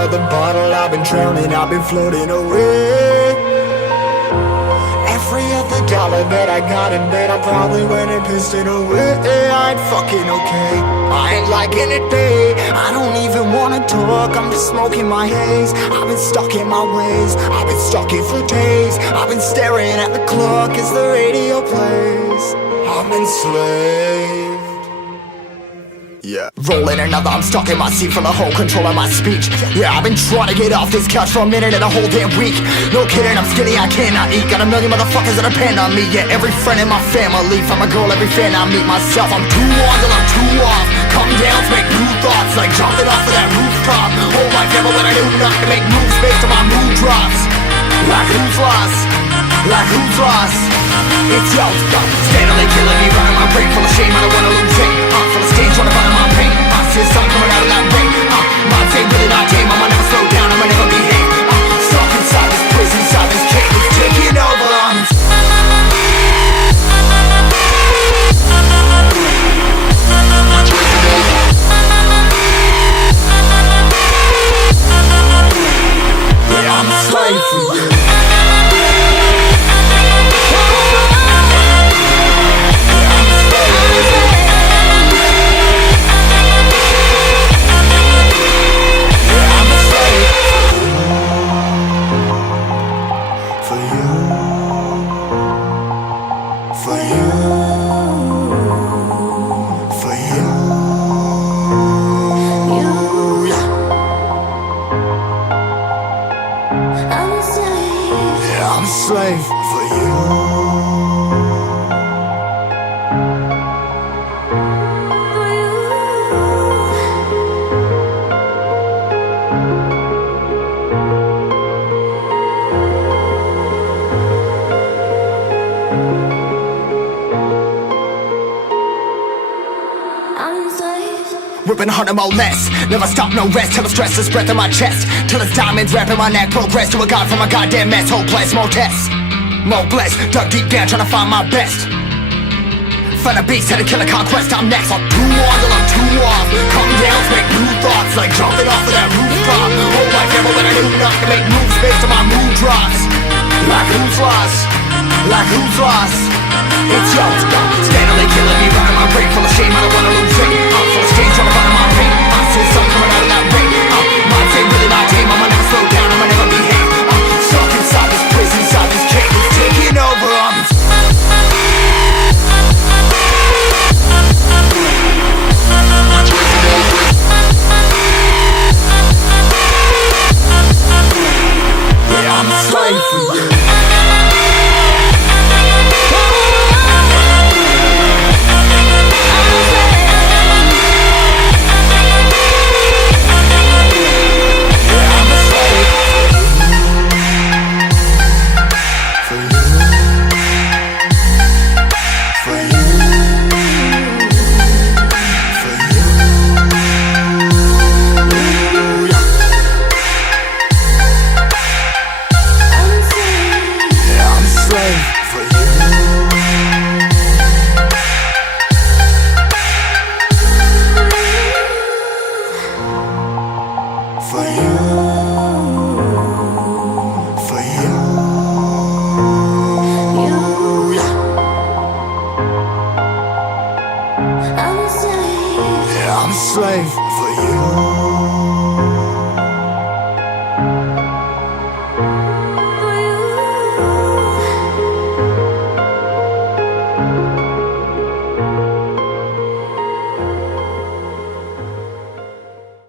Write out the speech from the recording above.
of the bottle, I've been drowning, I've been floating away. Every other dollar that I got in bed, I probably went and pissed it away. I ain't fucking okay, I ain't liking it, babe. I don't even wanna talk, I'm just smoking my haze. I've been stuck in my ways, I've been stuck in for days. I've been staring at the clock as the radio plays. I'm enslaved. Yeah, rolling another, I'm stuck in my seat for the whole control of my speech. Yeah, I've been trying to get off this couch for a minute and a whole damn week. No kidding, I'm skinny, I cannot eat. Got a million motherfuckers that depend on me. Yeah, every friend in my family, from a girl, every fan I meet myself. I'm too on till I'm too off. Come down to make new thoughts, like jumping off of that rooftop. Whole life never when I knew not to make moves based on my mood drops. Like who's lost? Like who's lost? It's yo, steadily killing me, running my brain full of shame. I don't wanna lose it. Full of stage, trying to find my pain. I see the sun coming out of that rain. My day really not tame. I'ma never slow down. I'ma never behave. Stuck inside this prison, inside this cage. It's taking over. Yeah, I'm a slave for you. I'm a slave for you. Ripping harder, more less. Never stop, no rest. Till the stress is breath in my chest. Till it's diamonds wrapping my neck. Progress to a god from a goddamn mess. Hopeless, more tests, more blessed. Dug deep down trying to find my best. Find a beast, had to kill a conquest. I'm next. I'm too on till I'm too off. Come down to make new thoughts, like jumping off of that rooftop. Whole life never when I knew not to make moves based on my mood drops. Like who's lost? Like who's lost? It's yo, steadily killing me, running my brain full of shame. I don't wanna lose it. Full of stage, trying to find my pain. I see the sun coming out